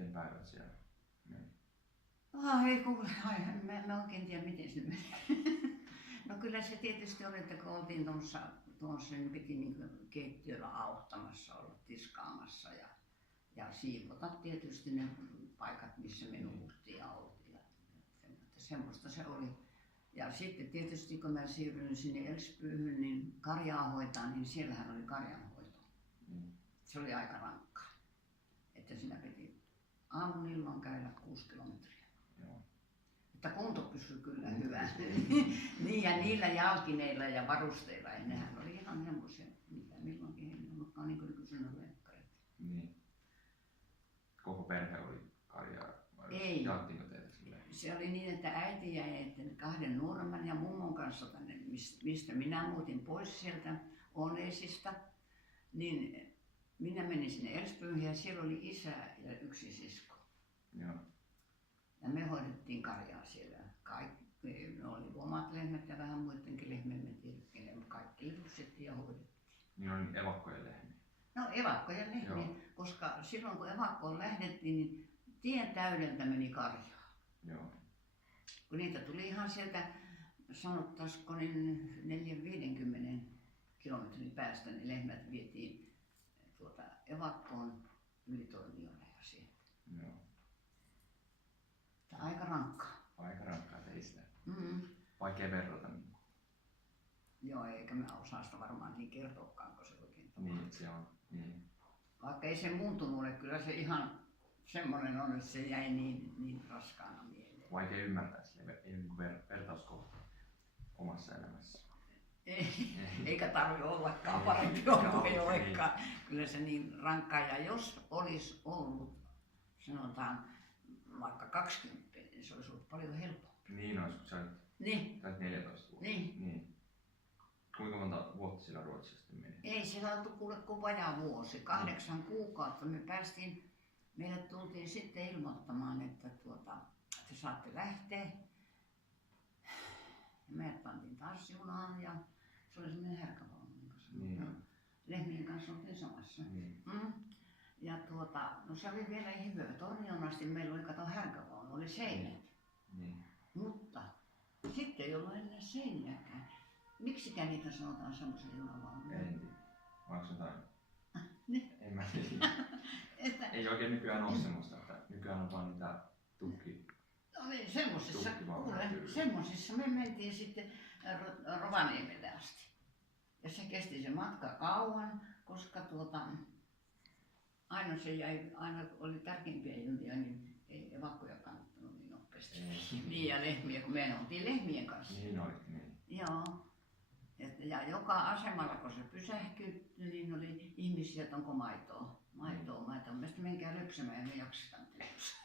miten päivät siellä meni? Ei kuule, mä oikein tiedä miten se meni. No kyllä se tietysti oli, että kun oltiin tuossa niin piti niin keittiöllä auttamassa, olla tiskaamassa ja siivota tietysti ne paikat, missä me nukuttiin ja oltiin. Semmoista se oli. Ja sitten tietysti kun mä siirryin sinne Elspyyhyn, niin karjaa hoitaa, niin siellähän oli karjanhoito. Se oli aika rankkaa. Että siinä piti aamun ilman käydä 6 kilometriä. Että kunto pysyi kyllä hyvä. Niin ja niillä jalkineilla ja varusteilla, ja nehän oli ihan semmoisia, mitä milloinkin ei ollutkaan niin kuin nykyisenä lenkkarit. Niin. Koko perhe oli karjaa? Ei. Jaettiinko teitä silleen? Se oli niin, että äiti jäi 2 nuoremman ja mummon kanssa tänne, mistä minä muutin pois sieltä Oneesista. Niin minä menin sinne Elspyyhyn ja siellä oli isä ja yksi sisko. Joo. Ja me hoidettiin karjaa siellä. Kaikki, ne oli omat lehmät ja vähän muidenkin lehmien, me tiedettiin, mutta kaikki lypsettiin ja hoidettiin. Niin oli evakkojen lehmiä? No evakkojen lehmiä, koska silloin kun evakkoon lähdettiin, niin tien täydeltä meni karjaa. Joo. Kun niitä tuli ihan sieltä, sanottaisiko niin 4-50 kilometrin päästä, niin lehmät vietiin evakkoon Ylitorniolle ja sieltä. Joo. Aika rankkaa. Aika rankkaa teistä. Mm-hmm. Vaikea verrata. Joo, eikä mä osaa sitä varmaan niin kertoakaan, kun se oikein tapahtui. Niin, se on. Niin. Vaikka ei se muuntunut ole, kyllä se ihan semmoinen on, että se jäi niin raskaana mieleen. Vaikea ymmärtää sille, ei niin vertauskohtaa omassa elämässä. Eikä tarvitse ollakaan, parempi on kuin ei olekaan. Kyllä se niin rankkaa, ja jos olisi ollut, sanotaan vaikka 20, niin se olisi ollut paljon helpompi. Niin olisi, kun sä olet 14 vuotta. Niin. Kuinka monta vuotta sillä Ruotsissa sitten meni? Ei siellä oltu kuule kuin vajaa vuosi, 8 kuukautta. Meille tultiin sitten ilmoittamaan, että te saatte lähteä. Ja meidät pantiin taas junaan ja se oli semmoinen härkävaunu. Niin. Lehmien kanssa oltiin samassa. Niin. Ja no se oli vielä hyvä. Tornion asti meillä oli härkävaunu, oli seinät. Niin. Mutta sitten ei ollut enää seiniäkään. Miksikään niitä sanotaan semmoisia junavaunuja? En tiedä. Onko jotain? Niin. En mä tiedä. Ei oikein nykyään ole semmoista, että nykyään on vaan niitä tukki. No niin, semmosissa me mentiin sitten Rovaniemelle asti. Ja se kesti se matka kauan, koska aina oli tärkeimpiä junia, niin ei evakkoja kannattanut niin nopeasti. Niin ja lehmiä, kun me oltiin lehmien kanssa. Niin olitte, niin. Joo. Ja joka asemalla, kun se pysähtyi, niin oli ihmisiä, että onko maitoa. Mielestäni menkää lypsämään ja me jaksetaan lypsää.